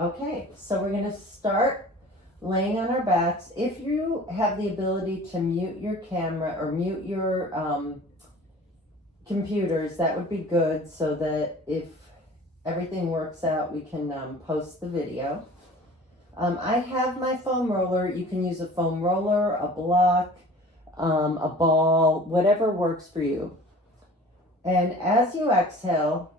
Okay, so we're going to start laying on our backs. If you have the ability to mute your camera or mute your computers, that would be good so that if everything works out, we can post the video. I have my foam roller. You can use a foam roller, a block, a ball, whatever works for you. And as you exhale,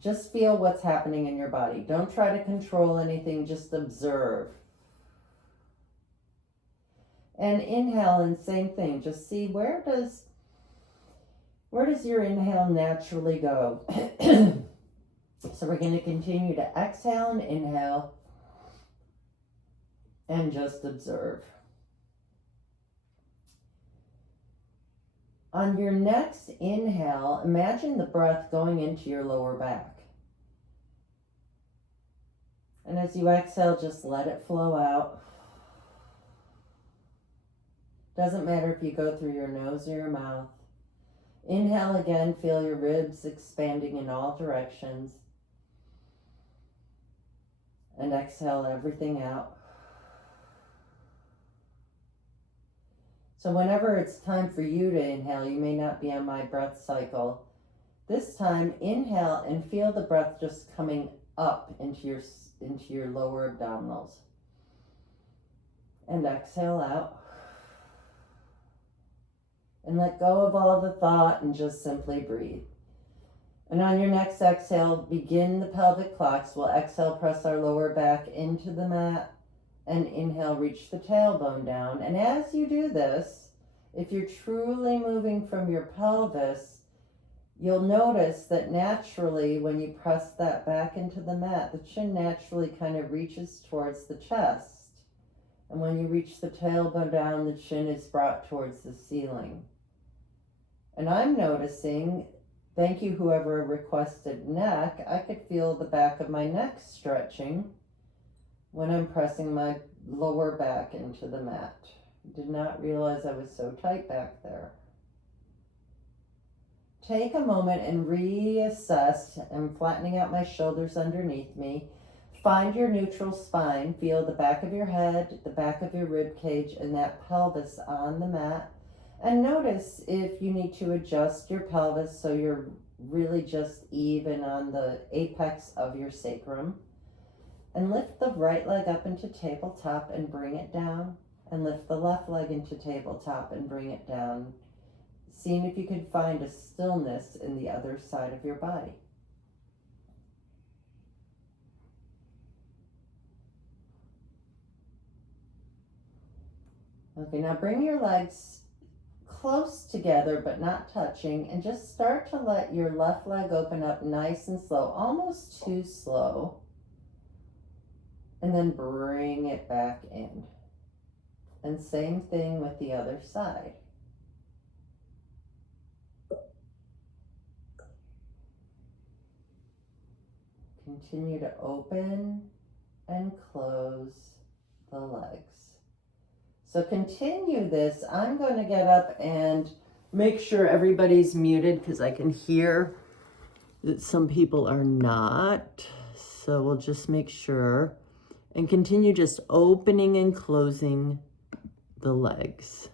just feel what's happening in your body. Don't try to control anything, just observe. And inhale, and same thing. Just see where does your inhale naturally go. So we're going to continue to exhale and inhale and just observe. On your next inhale, imagine the breath going into your lower back. And as you exhale, just let it flow out. Doesn't matter if you go through your nose or your mouth. Inhale again, feel your ribs expanding in all directions. And exhale everything out. So whenever it's time for you to inhale, you may not be on my breath cycle. This time, inhale and feel the breath just coming up into your lower abdominals. And exhale out. And let go of all the thought and just simply breathe. And on your next exhale, begin the pelvic clocks. We'll exhale, press our lower back into the mat, and inhale, reach the tailbone down. And as you do this, if you're truly moving from your pelvis, you'll notice that naturally when you press that back into the mat, the chin naturally kind of reaches towards the chest. And when you reach the tailbone down, the chin is brought towards the ceiling. And I'm noticing, thank you whoever requested neck, I could feel the back of my neck stretching when I'm pressing my lower back into the mat. Did not realize I was so tight back there. Take a moment and reassess. I'm flattening out my shoulders underneath me. Find your neutral spine. Feel the back of your head, the back of your rib cage, and that pelvis on the mat. And notice if you need to adjust your pelvis so you're really just even on the apex of your sacrum. And lift the right leg up into tabletop and bring it down. And lift the left leg into tabletop and bring it down. Seeing if you can find a stillness in the other side of your body. Okay, now bring your legs close together but not touching, and just start to let your left leg open up nice and slow, almost too slow. And then bring it back in. And same thing with the other side. Continue to open and close the legs. So continue this. I'm going to get up and make sure everybody's muted because I can hear that some people are not. So we'll just make sure and continue just opening and closing the legs.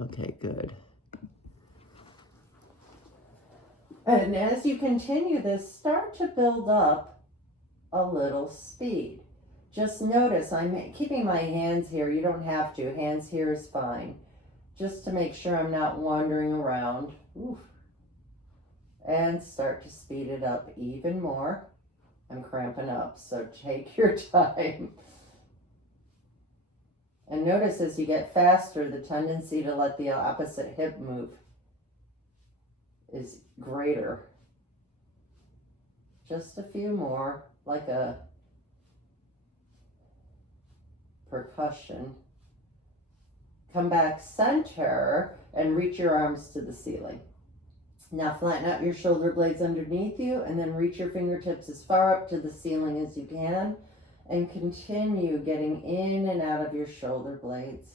Okay, good. And as you continue this, start to build up a little speed. Just notice I'm keeping my hands here. You don't have to. Hands here is fine. Just to make sure I'm not wandering around. Oof. And start to speed it up even more. I'm cramping up, so take your time. And notice as you get faster, the tendency to let the opposite hip move is greater. Just a few more, like a percussion. Come back center and reach your arms to the ceiling. Now flatten out your shoulder blades underneath you and then reach your fingertips as far up to the ceiling as you can and continue getting in and out of your shoulder blades.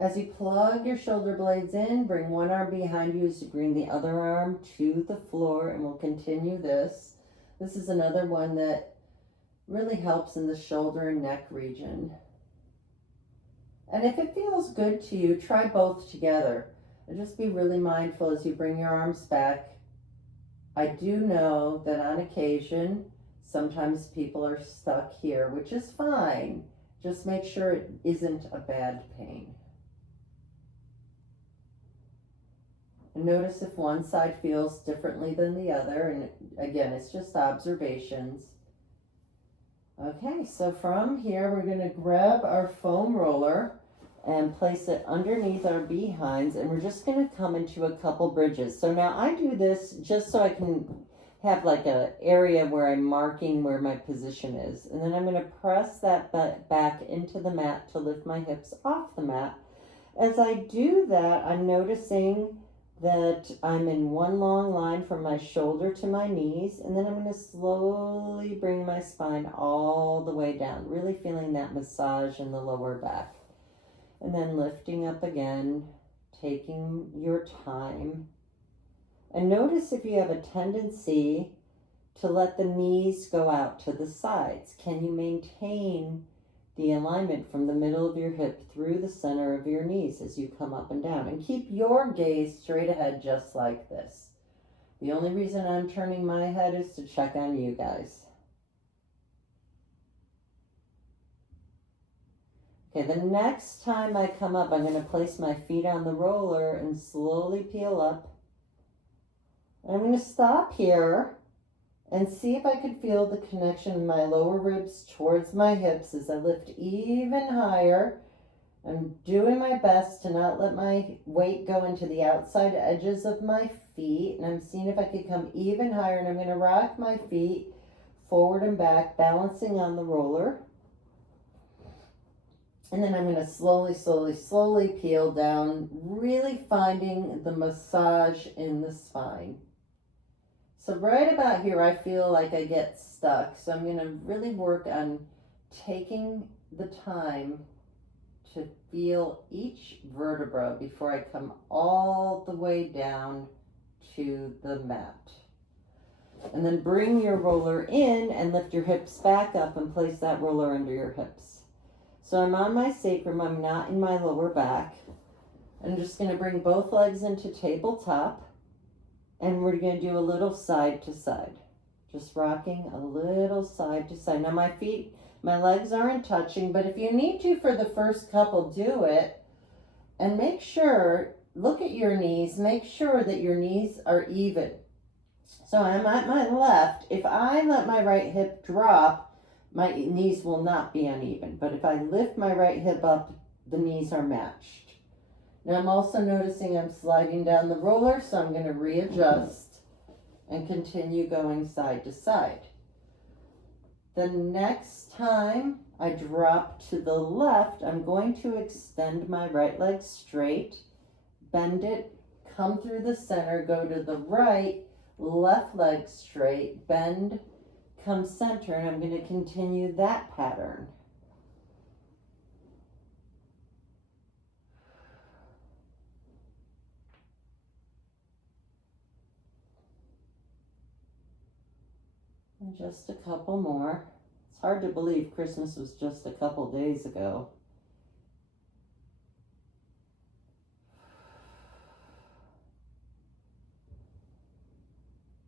As you plug your shoulder blades in, bring one arm behind you as you bring the other arm to the floor, and we'll continue this. This is another one that really helps in the shoulder and neck region. And if it feels good to you, try both together. And just be really mindful as you bring your arms back. I do know that on occasion, sometimes people are stuck here, which is fine. Just make sure it isn't a bad pain. And notice if one side feels differently than the other. And again, it's just observations. Okay, so from here, we're going to grab our foam roller and place it underneath our behinds, and we're just going to come into a couple bridges. So now I do this just so I can have like a area where I'm marking where my position is. And then I'm going to press that back into the mat to lift my hips off the mat. As I do that, I'm noticing that I'm in one long line from my shoulder to my knees, and then I'm going to slowly bring my spine all the way down, really feeling that massage in the lower back. And then lifting up again, taking your time. And notice if you have a tendency to let the knees go out to the sides. Can you maintain the alignment from the middle of your hip through the center of your knees as you come up and down? And keep your gaze straight ahead just like this. The only reason I'm turning my head is to check on you guys. Okay, the next time I come up, I'm going to place my feet on the roller and slowly peel up. And I'm going to stop here and see if I could feel the connection of my lower ribs towards my hips as I lift even higher. I'm doing my best to not let my weight go into the outside edges of my feet. And I'm seeing if I could come even higher. And I'm going to rock my feet forward and back, balancing on the roller. And then I'm going to slowly peel down, really finding the massage in the spine. So right about here, I feel like I get stuck. So I'm going to really work on taking the time to feel each vertebra before I come all the way down to the mat. And then bring your roller in and lift your hips back up and place that roller under your hips. So I'm on my sacrum, I'm not in my lower back. I'm just going to bring both legs into tabletop, and we're going to do a little side to side. Just rocking a little side to side. Now my legs aren't touching, but if you need to for the first couple, do it. And make sure, look at your knees, make sure that your knees are even. So I'm at my left. If I let my right hip drop, my knees will not be uneven. But if I lift my right hip up, the knees are matched. Now I'm also noticing I'm sliding down the roller, so I'm going to readjust and continue going side to side. The next time I drop to the left, I'm going to extend my right leg straight, bend it, come through the center, go to the right, left leg straight, bend, come center, and I'm going to continue that pattern. And just a couple more. It's hard to believe Christmas was just a couple days ago.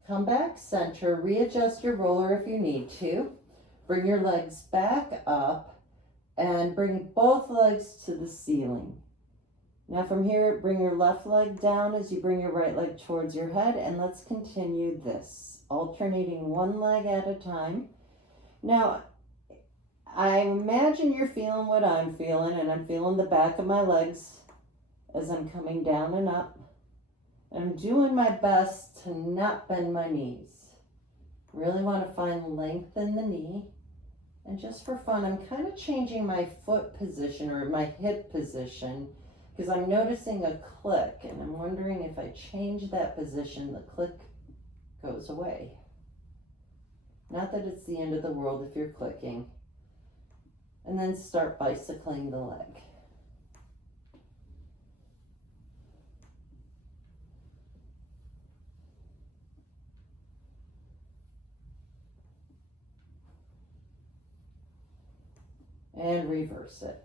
Come back center, readjust your roller if you need to. Bring your legs back up and bring both legs to the ceiling. Now from here, bring your left leg down as you bring your right leg towards your head, and let's continue this, alternating one leg at a time. Now, I imagine you're feeling what I'm feeling, and I'm feeling the back of my legs as I'm coming down and up. I'm doing my best to not bend my knees. Really want to find length in the knee. And just for fun, I'm kind of changing my foot position or my hip position because I'm noticing a click, and I'm wondering if I change that position, the click goes away. Not that it's the end of the world if you're clicking. And then start bicycling the leg. and reverse it.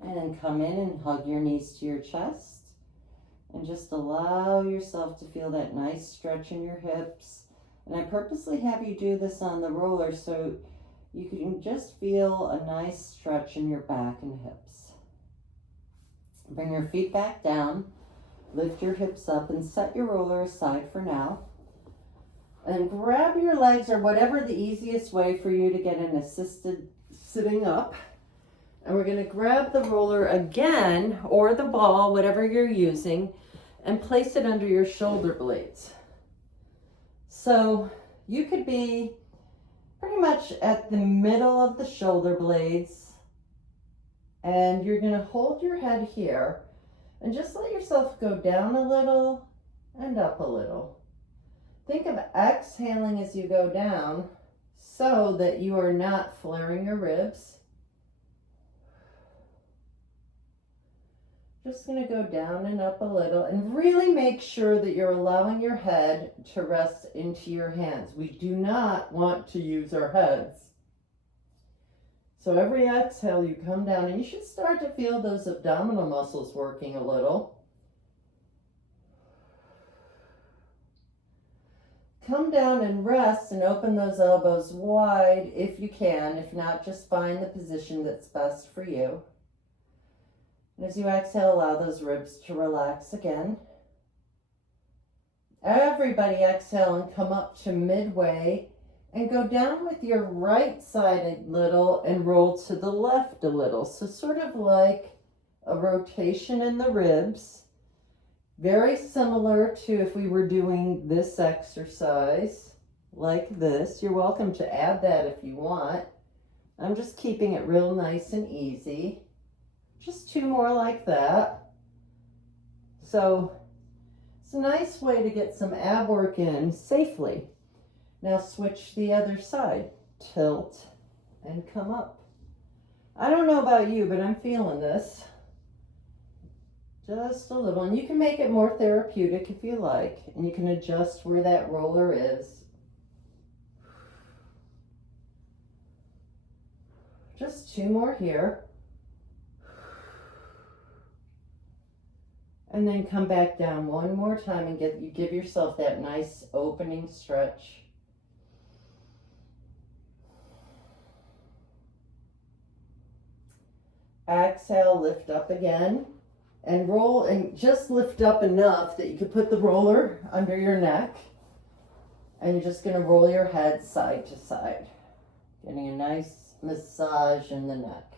And then come in and hug your knees to your chest and just allow yourself to feel that nice stretch in your hips. And I purposely have you do this on the roller so you can just feel a nice stretch in your back and hips. Bring your feet back down, lift your hips up, and set your roller aside for now. And grab your legs, or whatever the easiest way for you to get an assisted sitting up. And we're going to grab the roller again, or the ball, whatever you're using, and place it under your shoulder blades. So you could be pretty much at the middle of the shoulder blades, and you're going to hold your head here and just let yourself go down a little and up a little. Think of exhaling as you go down so that you are not flaring your ribs. Just going to go down and up a little, and really make sure that you're allowing your head to rest into your hands. We do not want to use our heads. So every exhale you come down, and you should start to feel those abdominal muscles working a little. Come down and rest and open those elbows wide if you can. If not, just find the position that's best for you. And as you exhale, allow those ribs to relax again. Everybody exhale and come up to midway and go down with your right side a little and roll to the left a little. So sort of like a rotation in the ribs. Very similar to if we were doing this exercise like this. You're welcome to add that if you want. I'm just keeping it real nice and easy. Just 2 more like that. So it's a nice way to get some ab work in safely. Now switch the other side. Tilt and come up. I don't know about you, but I'm feeling this. Just a little. And you can make it more therapeutic if you like. And you can adjust where that roller is. Just 2 more here. And then come back down one more time and give yourself that nice opening stretch. Exhale, lift up again and roll, and just lift up enough that you can put the roller under your neck. And you're just going to roll your head side to side, getting a nice massage in the neck.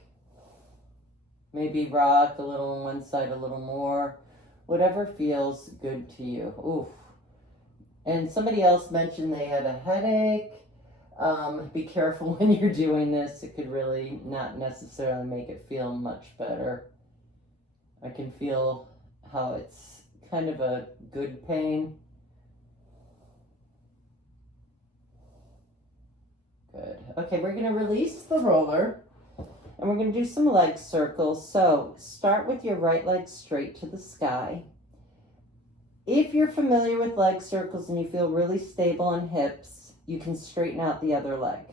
Maybe rock a little on one side, a little more. Whatever feels good to you. Oof. And somebody else mentioned they had a headache. Be careful when you're doing this. It could really not necessarily make it feel much better. I can feel how it's kind of a good pain. Good. Okay, we're going to release the roller. And we're going to do some leg circles. So start with your right leg straight to the sky. If you're familiar with leg circles and you feel really stable in hips, you can straighten out the other leg.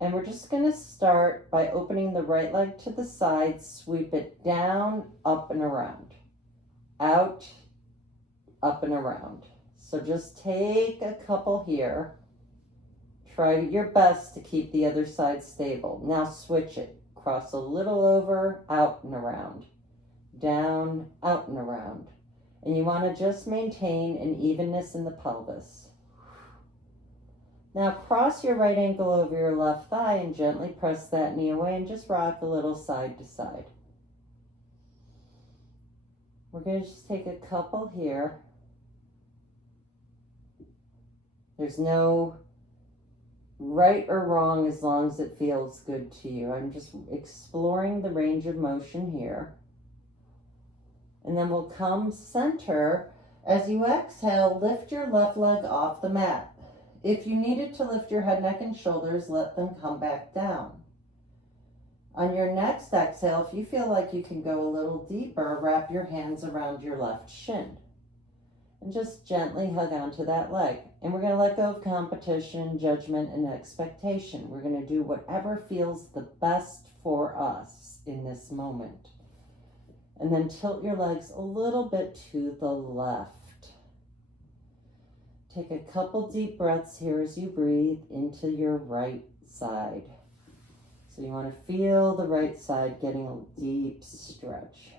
And we're just going to start by opening the right leg to the side, sweep it down, up and around. Out, up and around. So just take a couple here. Try your best to keep the other side stable. Now switch it. Cross a little over, out and around. Down, out and around. And you want to just maintain an evenness in the pelvis. Now cross your right ankle over your left thigh and gently press that knee away and just rock a little side to side. We're going to just take a couple here. There's no right or wrong as long as it feels good to you. I'm just exploring the range of motion here. And then we'll come center. As you exhale, lift your left leg off the mat. If you needed to lift your head, neck, and shoulders, let them come back down. On your next exhale, if you feel like you can go a little deeper, wrap your hands around your left shin and just gently hug onto that leg. And we're going to let go of competition, judgment, and expectation. We're going to do whatever feels the best for us in this moment. And then tilt your legs a little bit to the left. Take a couple deep breaths here as you breathe into your right side. So you want to feel the right side getting a deep stretch.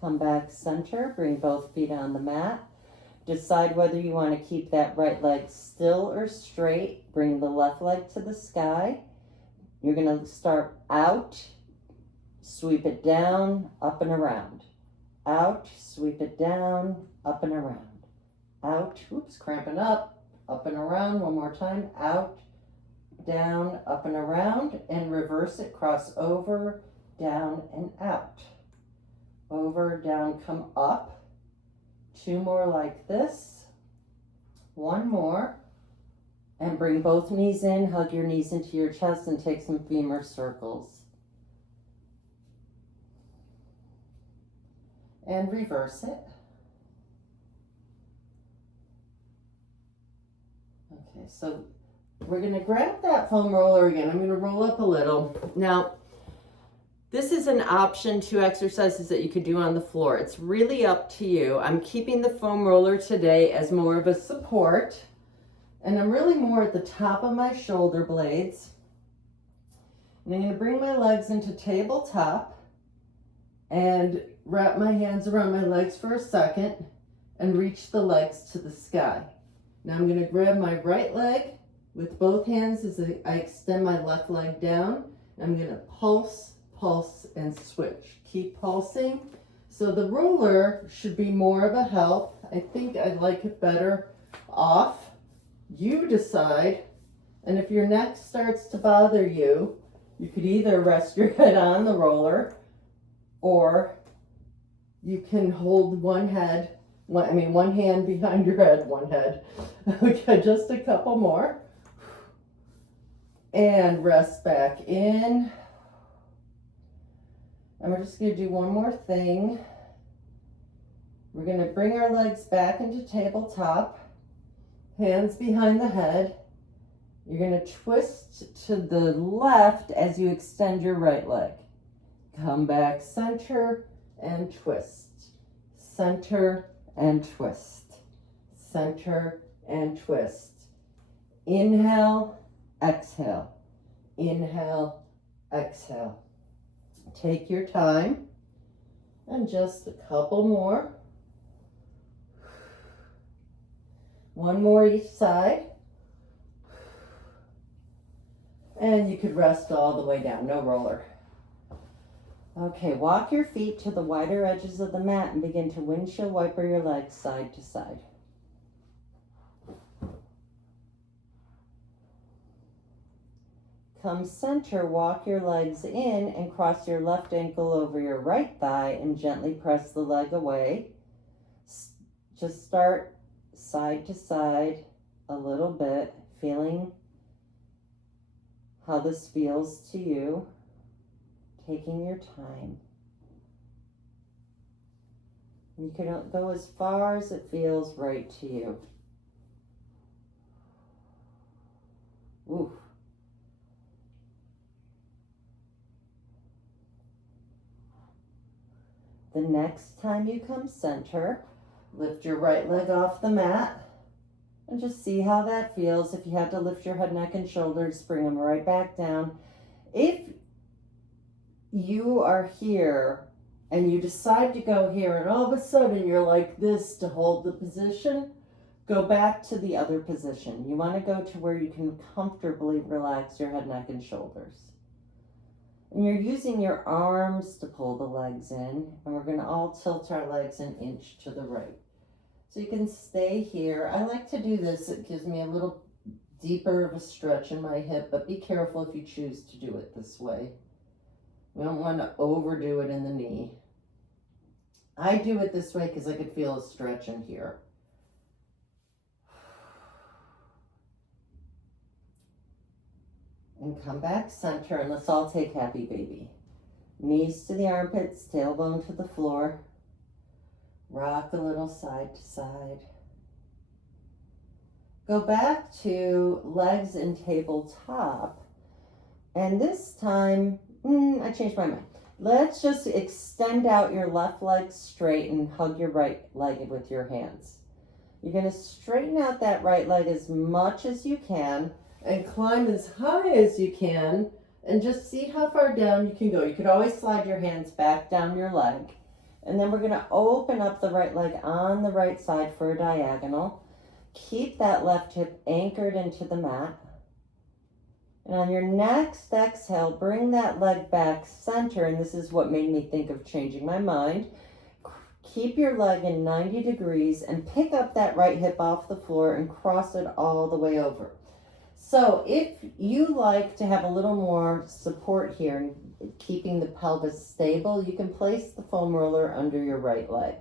Come back center, bring both feet on the mat. Decide whether you want to keep that right leg still or straight. Bring the left leg to the sky. You're going to start out, sweep it down, up and around. Out, sweep it down, up and around. Out, oops, cramping up and around, one more time. Out, down, up and around, and reverse it, cross over, down and out. Over, down, come up. 2 more like this. 1 more. And bring both knees in, hug your knees into your chest and take some femur circles. And reverse it. Okay, so we're going to grab that foam roller again. I'm going to roll up a little. Now, this is an option to exercises that you could do on the floor. It's really up to you. I'm keeping the foam roller today as more of a support. And I'm really more at the top of my shoulder blades. And I'm going to bring my legs into tabletop and wrap my hands around my legs for a second and reach the legs to the sky. Now I'm going to grab my right leg with both hands as I extend my left leg down. I'm going to pulse, pulse, and switch. Keep pulsing. So the roller should be more of a help. I think I'd like it better off. You decide. And if your neck starts to bother you, you could either rest your head on the roller or you can hold one hand behind your head, one head. Okay, just a couple more. And rest back in. And we're just going to do one more thing. We're going to bring our legs back into tabletop. Hands behind the head. You're going to twist to the left as you extend your right leg. Come back center and twist. Center and twist. Center and twist. Inhale, exhale. Inhale, exhale. Take your time. And just a couple more. 1 more each side. And you could rest all the way down, no roller. Okay, walk your feet to the wider edges of the mat and begin to windshield wiper your legs side to side. Come center, walk your legs in and cross your left ankle over your right thigh and gently press the leg away. Just start side to side a little bit, feeling how this feels to you, taking your time. You can go as far as it feels right to you. Oof. The next time you come center, lift your right leg off the mat and just see how that feels. If you have to lift your head, neck, and shoulders, bring them right back down. If you are here and you decide to go here and all of a sudden you're like this to hold the position, go back to the other position. You want to go to where you can comfortably relax your head, neck, and shoulders. And you're using your arms to pull the legs in, and we're going to all tilt our legs an inch to the right. So you can stay here. I like to do this. It gives me a little deeper of a stretch in my hip, but be careful if you choose to do it this way. We don't want to overdo it in the knee. I do it this way because I could feel a stretch in here. And come back center, and let's all take happy baby. Knees to the armpits, tailbone to the floor. Rock a little side to side. Go back to legs and tabletop. And this time, I changed my mind. Let's just extend out your left leg straight and hug your right leg with your hands. You're going to straighten out that right leg as much as you can and climb as high as you can and just see how far down you can go. You could always slide your hands back down your leg. And then we're going to open up the right leg on the right side for a diagonal. Keep that left hip anchored into the mat. And on your next exhale, bring that leg back center. And this is what made me think of changing my mind. Keep your leg in 90 degrees and pick up that right hip off the floor and cross it all the way over. So if you like to have a little more support here and keeping the pelvis stable, you can place the foam roller under your right leg.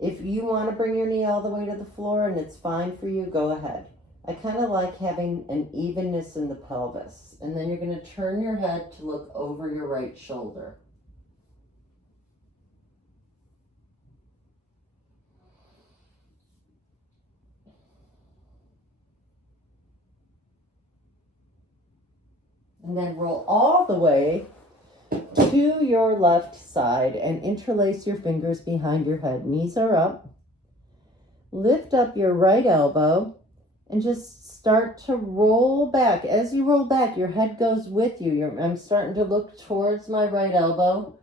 If you want to bring your knee all the way to the floor and it's fine for you, go ahead. I kind of like having an evenness in the pelvis. And then you're going to turn your head to look over your right shoulder. And then roll all the way to your left side and interlace your fingers behind your head. Knees are up. Lift up your right elbow and just start to roll back. As you roll back, your head goes with you. I'm starting to look towards my right elbow.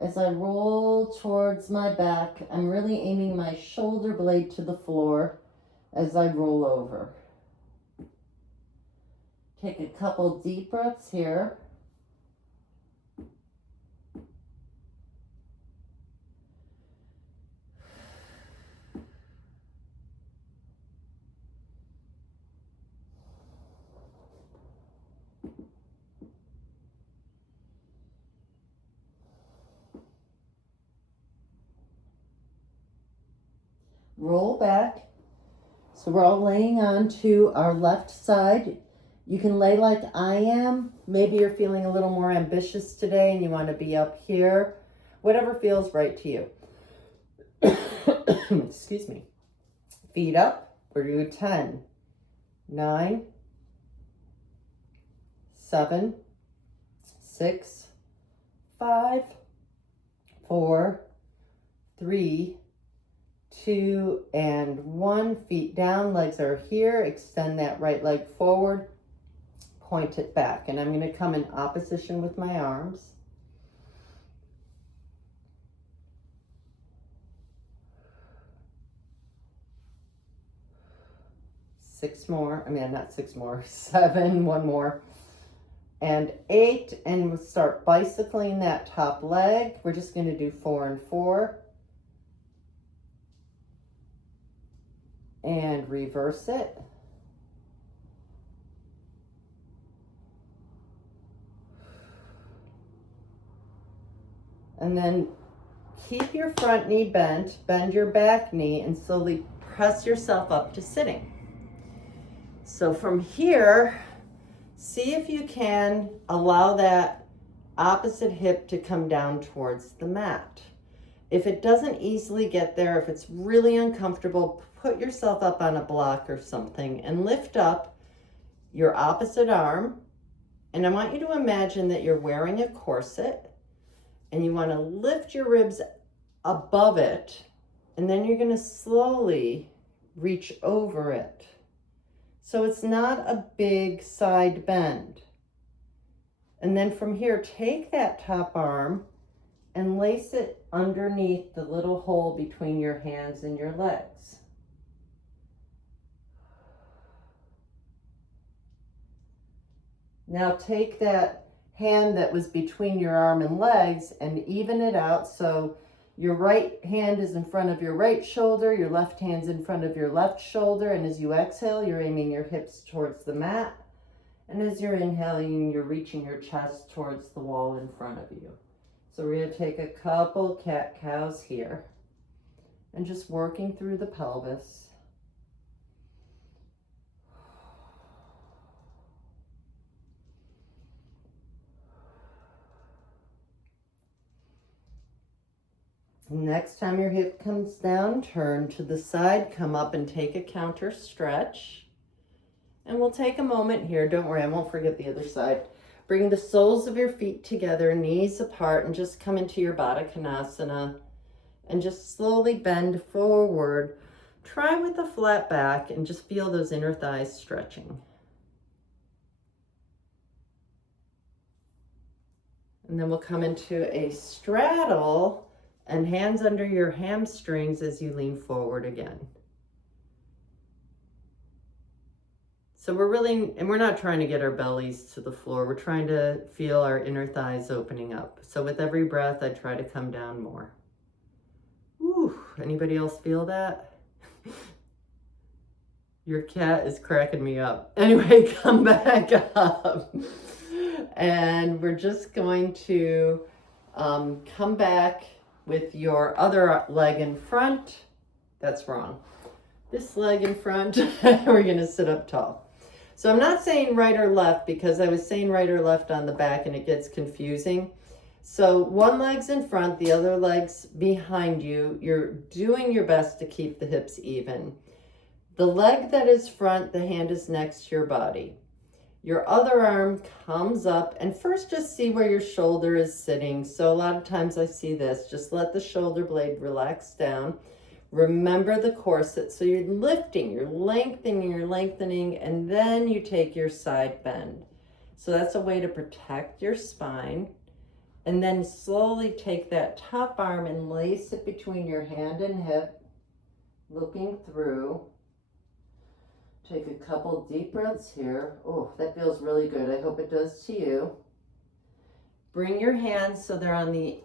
As I roll towards my back, I'm really aiming my shoulder blade to the floor as I roll over. Take a couple deep breaths here. Roll back. So we're all laying onto our left side. You can lay like I am. Maybe you're feeling a little more ambitious today and you want to be up here. Whatever feels right to you. Excuse me. Feet up. We're doing 10, 9, 7, 6, 5, 4, 3, 2, and 1. Feet down, legs are here. Extend that right leg forward. Point it back. And I'm going to come in opposition with my arms. Seven, one more. And 8, and we'll start bicycling that top leg. We're just going to do 4 and 4. And reverse it. And then keep your front knee bent, bend your back knee, and slowly press yourself up to sitting. So from here, see if you can allow that opposite hip to come down towards the mat. If it doesn't easily get there, if it's really uncomfortable, put yourself up on a block or something and lift up your opposite arm. And I want you to imagine that you're wearing a corset and you want to lift your ribs above it, and then you're going to slowly reach over it. So it's not a big side bend. And then from here, take that top arm and lace it underneath the little hole between your hands and your legs. Now take that hand that was between your arm and legs and even it out. So your right hand is in front of your right shoulder, your left hand's in front of your left shoulder, and as you exhale, you're aiming your hips towards the mat. And as you're inhaling, you're reaching your chest towards the wall in front of you. So we're going to take a couple cat-cows here and just working through the pelvis. Next time your hip comes down, turn to the side, come up and take a counter stretch. And we'll take a moment here. Don't worry, I won't forget the other side. Bring the soles of your feet together, knees apart, and just come into your Baddha Konasana. And just slowly bend forward. Try with a flat back and just feel those inner thighs stretching. And then we'll come into a straddle and hands under your hamstrings as you lean forward again. So we're not trying to get our bellies to the floor. We're trying to feel our inner thighs opening up. So with every breath, I try to come down more. Whew, anybody else feel that? Your cat is cracking me up. Anyway, come back up. And we're just going to come back with your other leg in front. That's wrong. This leg in front. We're going to sit up tall. So I'm not saying right or left because I was saying right or left on the back and it gets confusing. So one leg's in front, the other leg's behind you. You're doing your best to keep the hips even. The leg that is front, the hand is next to your body. Your other arm comes up, and first just see where your shoulder is sitting. So a lot of times I see this. Just let the shoulder blade relax down. Remember the corset. So you're lifting, you're lengthening, and then you take your side bend. So that's a way to protect your spine. And then slowly take that top arm and lace it between your hand and hip, looking through. Take a couple deep breaths here. Oh, that feels really good. I hope it does to you. Bring your hands so they're on the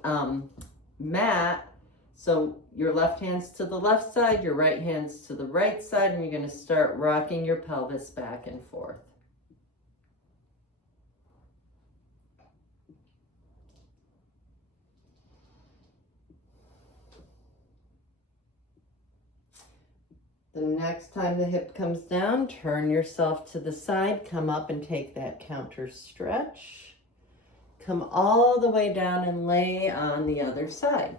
mat. So your left hand's to the left side, your right hand's to the right side, and you're going to start rocking your pelvis back and forth. The next time the hip comes down, turn yourself to the side, come up and take that counter stretch. Come all the way down and lay on the other side.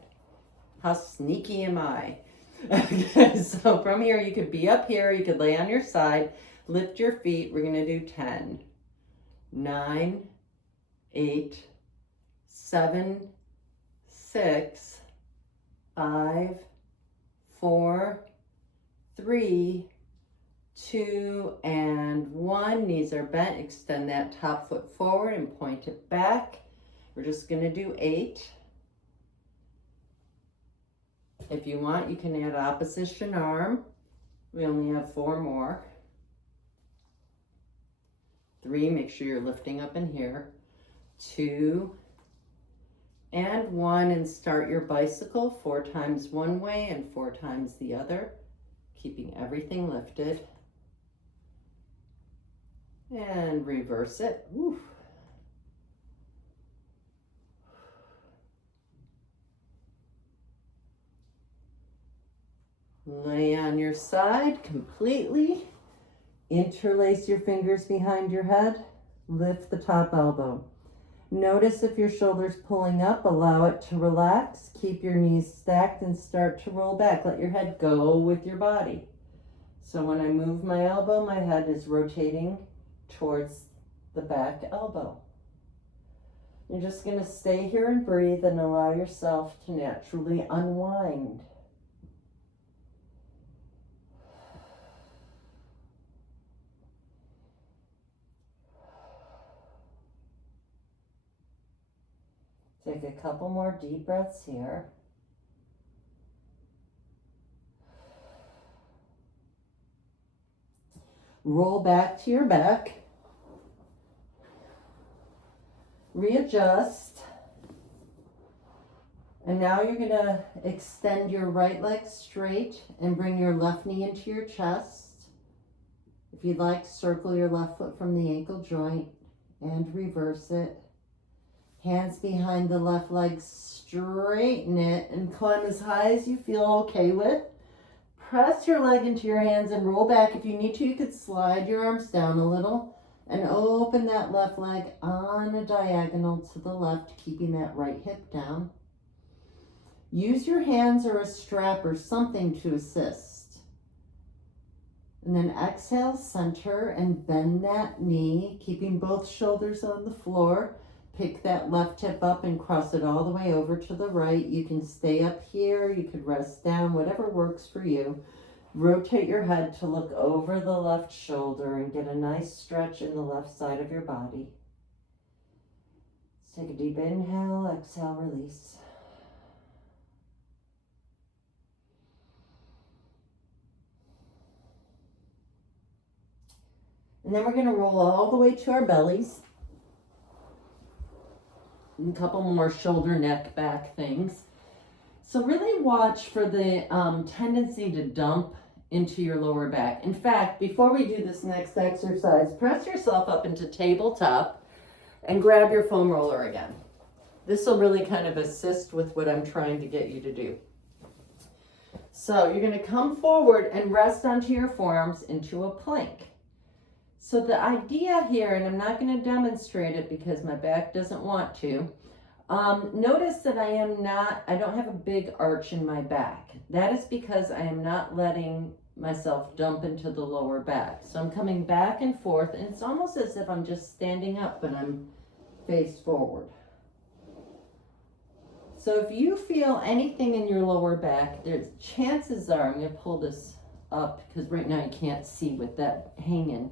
How sneaky am I? Okay, so from here, you could be up here, you could lay on your side, lift your feet. We're gonna do 10, 9, 8, 7, 6, 5, 4, 3, 2, and 1. Knees are bent. Extend that top foot forward and point it back. We're just going to do 8. If you want, you can add opposition arm. We only have 4 more. 3, make sure you're lifting up in here. 2, and 1, and start your bicycle 4 times one way and 4 times the other. Keeping everything lifted. And reverse it. Woo. Lay on your side completely. Interlace your fingers behind your head. Lift the top elbow. Notice if your shoulder's pulling up, allow it to relax. Keep your knees stacked and start to roll back. Let your head go with your body. So when I move my elbow, my head is rotating towards the back elbow. You're just going to stay here and breathe and allow yourself to naturally unwind. Take a couple more deep breaths here. Roll back to your back. Readjust. And now you're going to extend your right leg straight and bring your left knee into your chest. If you'd like, circle your left foot from the ankle joint and reverse it. Hands behind the left leg, straighten it and climb as high as you feel okay with. Press your leg into your hands and roll back. If you need to, you could slide your arms down a little and open that left leg on a diagonal to the left, keeping that right hip down. Use your hands or a strap or something to assist. And then exhale, center, and bend that knee, keeping both shoulders on the floor. Pick that left hip up and cross it all the way over to the right. You can stay up here, you could rest down, whatever works for you. Rotate your head to look over the left shoulder and get a nice stretch in the left side of your body. Let's take a deep inhale, exhale, release. And then we're going to roll all the way to our bellies. And a couple more shoulder, neck, back things. So really watch for the tendency to dump into your lower back. In fact, before we do this next exercise, press yourself up into tabletop and grab your foam roller again. This will really kind of assist with what I'm trying to get you to do. So you're going to come forward and rest onto your forearms into a plank. So the idea here, and I'm not going to demonstrate it because my back doesn't want to, notice that I don't have a big arch in my back. That is because I am not letting myself dump into the lower back. So I'm coming back and forth, and it's almost as if I'm just standing up, but I'm face forward. So if you feel anything in your lower back, there's chances are, I'm going to pull this up because right now you can't see with that hanging.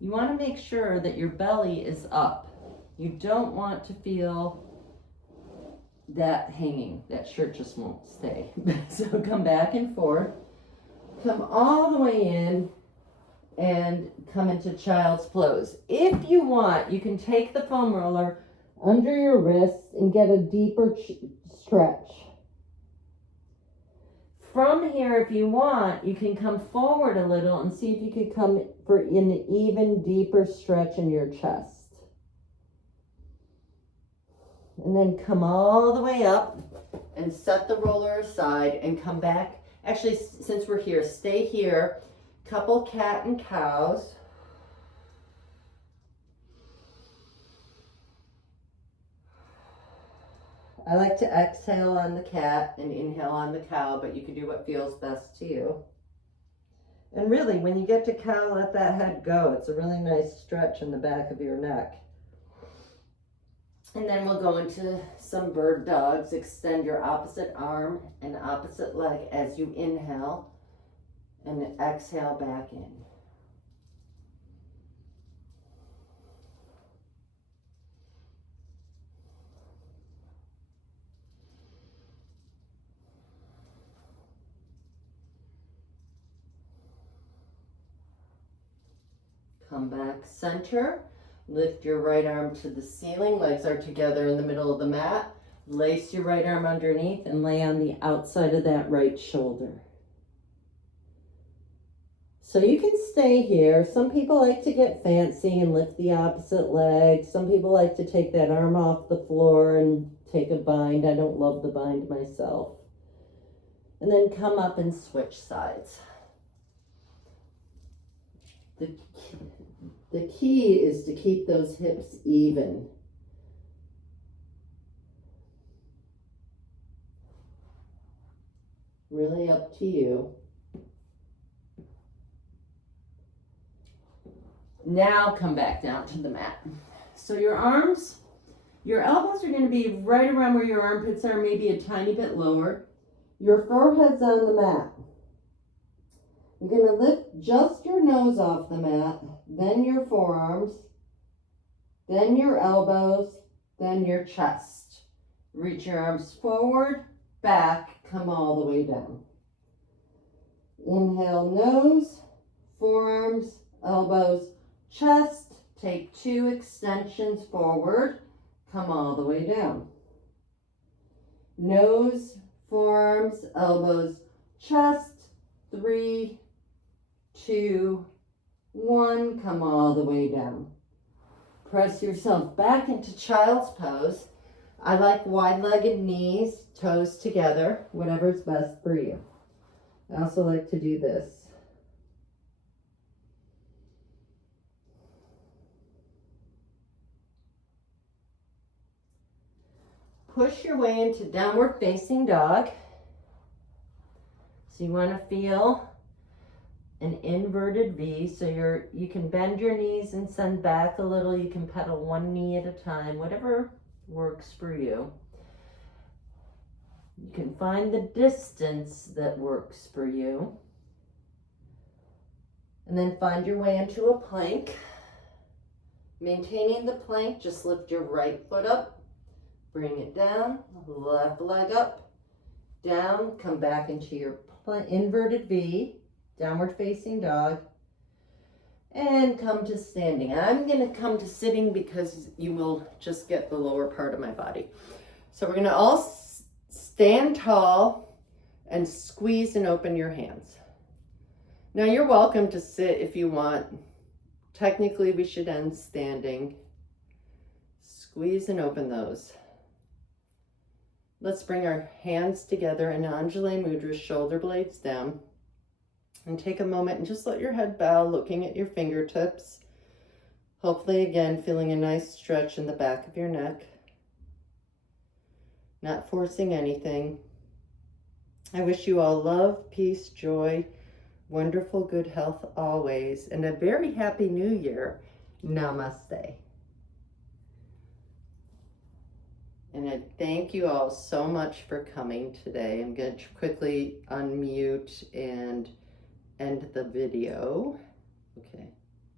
You want to make sure that your belly is up. You don't want to feel that hanging. That shirt just won't stay. So come back and forth. Come all the way in and come into child's pose. If you want, you can take the foam roller under your wrist and get a deeper stretch. From here, if you want, you can come forward a little and see if you could come for an even deeper stretch in your chest. And then come all the way up and set the roller aside and come back. Actually, since we're here, stay here. Couple cat and cows. I like to exhale on the cat and inhale on the cow, but you can do what feels best to you. And really, when you get to cow, let that head go. It's a really nice stretch in the back of your neck. And then we'll go into some bird dogs. Extend your opposite arm and opposite leg as you inhale and exhale back in. Come back center. Lift your right arm to the ceiling. Legs are together in the middle of the mat. Lace your right arm underneath and lay on the outside of that right shoulder. So you can stay here. Some people like to get fancy and lift the opposite leg. Some people like to take that arm off the floor and take a bind. I don't love the bind myself. And then come up and switch sides. The key is to keep those hips even. Really up to you. Now come back down to the mat. So your arms, your elbows are going to be right around where your armpits are, maybe a tiny bit lower. Your forehead's on the mat. You're going to lift just your nose off the mat, then your forearms, then your elbows, then your chest. Reach your arms forward, back, come all the way down. Inhale, nose, forearms, elbows, chest. Take 2 extensions forward, come all the way down. Nose, forearms, elbows, chest. 3, 2, 1, come all the way down. Press yourself back into child's pose. I like wide-legged knees, toes together, whatever's best for you. I also like to do this. push your way into downward facing dog. So you want to feel an inverted V. So you can bend your knees and send back a little. You can pedal one knee at a time, whatever works for you. You can find the distance that works for you. And then find your way into a plank. Maintaining the plank, just lift your right foot up, bring it down, left leg up, down, come back into your inverted V, downward facing dog, and come to standing. I'm going to come to sitting because you will just get the lower part of my body. So we're going to all stand tall and squeeze and open your hands. Now you're welcome to sit if you want. Technically, we should end standing. Squeeze and open those. Let's bring our hands together in Anjali Mudra, shoulder blades down. And take a moment and just let your head bow, looking at your fingertips. Hopefully, again, feeling a nice stretch in the back of your neck. Not forcing anything. I wish you all love, peace, joy, wonderful good health always, and a very happy new year. Namaste. And I thank you all so much for coming today. I'm going to quickly unmute and end the video. Okay.